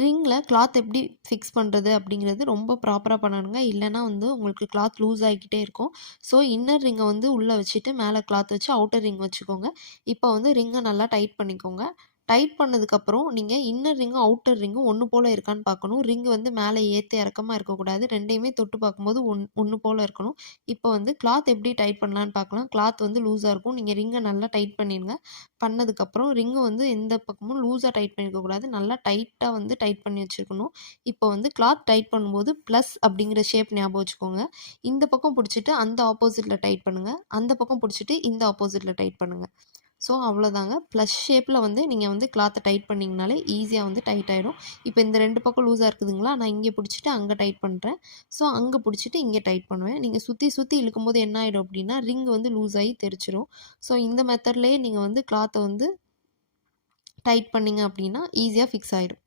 ரிங்கில் cloth எப்படி fix பண்ணுறது அப்படிங்கிறது ரொம்ப ப்ராப்பராக பண்ணணுங்க. இல்லைனா வந்து உங்களுக்கு கிளாத் லூஸ் ஆகிக்கிட்டே இருக்கும். ஸோ இன்னர் ரிங்கை வந்து உள்ளே வச்சுட்டு மேலே கிளாத் வச்சு அவுட்டர் ரிங் வச்சுக்கோங்க. இப்போ வந்து ரிங்கை நல்லா டைட் பண்ணிக்கோங்க. டைட் பண்ணதுக்கப்புறம் நீங்கள் இன்னர் ரிங்கும் அவுட்டர் ரிங்கும் ஒன்று போல் இருக்கான்னு பார்க்கணும். ரிங் வந்து மேலே ஏற்ற இறக்கமாக இருக்கக்கூடாது. ரெண்டையுமே தொட்டு பார்க்கும்போது ஒன்று போல் இருக்கணும். இப்போ வந்து கிளாத் எப்படி டைட் பண்ணலான்னு பார்க்கலாம். கிளாத் வந்து லூஸாக இருக்கும். நீங்கள் ரிங்கை நல்லா டைட் பண்ணிடுங்க. பண்ணதுக்கப்புறம் ரிங்கு வந்து எந்த பக்கமும் லூஸாக டைட் பண்ணியிருக்கக்கூடாது. நல்லா டைட்டாக வந்து டைட் பண்ணி வச்சுருக்கணும். இப்போ வந்து கிளாத் டைட் பண்ணும்போது ப்ளஸ் அப்படிங்கிற ஷேப் ஞாபகம் வச்சுக்கோங்க. இந்த பக்கம் பிடிச்சிட்டு அந்த ஆப்போசிட்டில் டைட் பண்ணுங்கள். அந்த பக்கம் பிடிச்சிட்டு இந்த ஆப்போசிட்டில் டைட் பண்ணுங்கள். ஸோ அவ்வளோதாங்க. ப்ளஸ் ஷேப்பில் வந்து நீங்கள் வந்து கிளாத்தை டைட் பண்ணிங்கனாலே ஈஸியாக வந்து டைட் ஆகிடும். இப்போ இந்த 2 பக்கம் லூஸாக இருக்குதுங்களா, நான் இங்கே பிடிச்சிட்டு அங்கே டைட் பண்ணுறேன். ஸோ அங்கே பிடிச்சிட்டு இங்கே டைட் பண்ணுவேன். நீங்கள் சுற்றி சுற்றி இழுக்கும்போது என்ன ஆகிடும் அப்படின்னா ரிங் வந்து லூஸ் ஆகி தெரிச்சிடும். ஸோ இந்த மெத்தட்லேயே நீங்கள் வந்து கிளாத்தை வந்து டைட் பண்ணிங்க அப்படின்னா ஈஸியாக ஃபிக்ஸ் ஆகிடும்.